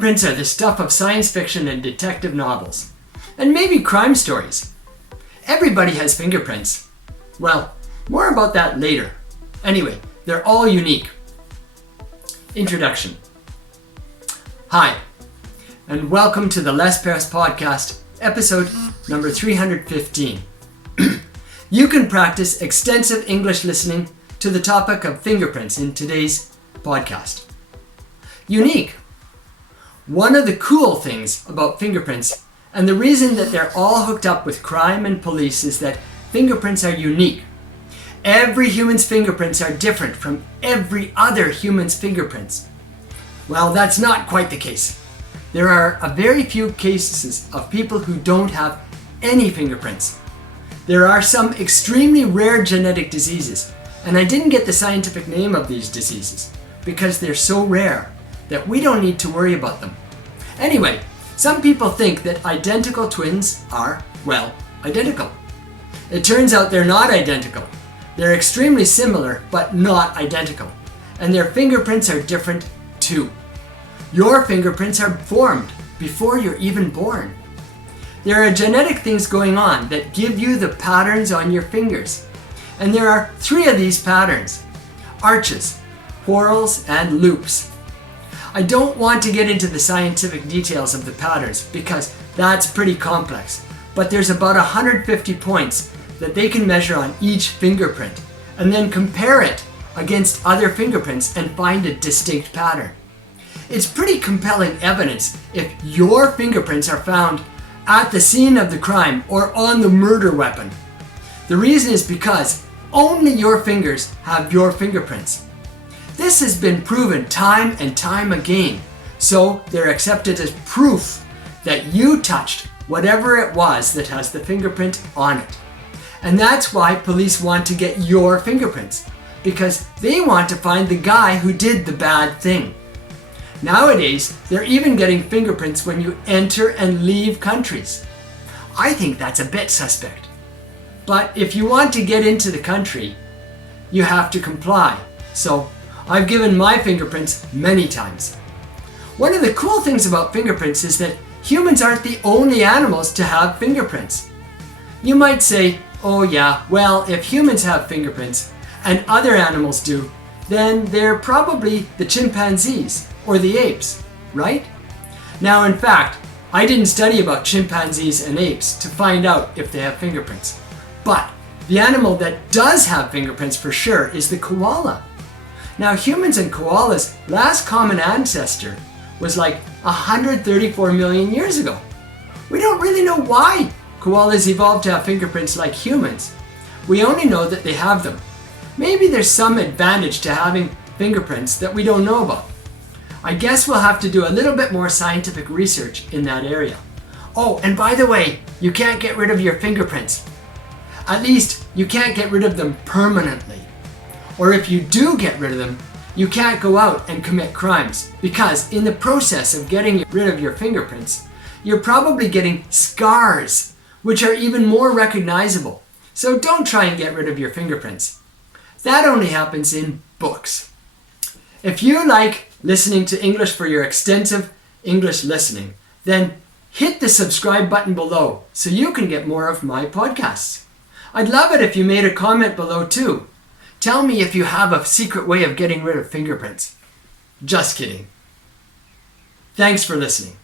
Fingerprints are the stuff of science fiction and detective novels, and maybe crime stories. Everybody has fingerprints. Well, more about that later. Anyway, they're all unique. Introduction. Hi, and welcome to the Les Perras Podcast, episode number 315. You can practice extensive English listening to the topic of fingerprints in today's podcast. Unique. One of the cool things about fingerprints, and the reason that they're all hooked up with crime and police, is that fingerprints are unique. Every human's fingerprints are different from every other human's fingerprints. Well, that's not quite the case. There are a very few cases of people who don't have any fingerprints. There are some extremely rare genetic diseases, and I didn't get the scientific name of these diseases because they're so rare that we don't need to worry about them. Anyway, some people think that identical twins are, well, identical. It turns out they're not identical. They're extremely similar, but not identical. And their fingerprints are different too. Your fingerprints are formed before you're even born. There are genetic things going on that give you the patterns on your fingers. And there are 3 of these patterns: arches, whorls, and loops. I don't want to get into the scientific details of the patterns because that's pretty complex, but there's about 150 points that they can measure on each fingerprint and then compare it against other fingerprints and find a distinct pattern. It's pretty compelling evidence if your fingerprints are found at the scene of the crime or on the murder weapon. The reason is because only your fingers have your fingerprints. This has been proven time and time again, so they're accepted as proof that you touched whatever it was that has the fingerprint on it. And that's why police want to get your fingerprints, because they want to find the guy who did the bad thing. Nowadays, they're even getting fingerprints when you enter and leave countries. I think that's a bit suspect. But if you want to get into the country, you have to comply. So I've given my fingerprints many times. One of the cool things about fingerprints is that humans aren't the only animals to have fingerprints. You might say, oh yeah, well, if humans have fingerprints and other animals do, then they're probably the chimpanzees or the apes, right? Now, in fact, I didn't study about chimpanzees and apes to find out if they have fingerprints. But the animal that does have fingerprints for sure is the koala. Now, humans and koalas' last common ancestor was like 134 million years ago. We don't really know why koalas evolved to have fingerprints like humans. We only know that they have them. Maybe there's some advantage to having fingerprints that we don't know about. I guess we'll have to do a little bit more scientific research in that area. Oh, and by the way, you can't get rid of your fingerprints. At least, you can't get rid of them permanently. Or if you do get rid of them, you can't go out and commit crimes, because in the process of getting rid of your fingerprints, you're probably getting scars, which are even more recognizable. So don't try and get rid of your fingerprints. That only happens in books. If you like listening to English for your extensive English listening, then hit the subscribe button below so you can get more of my podcasts. I'd love it if you made a comment below too. Tell me if you have a secret way of getting rid of fingerprints. Just kidding. Thanks for listening.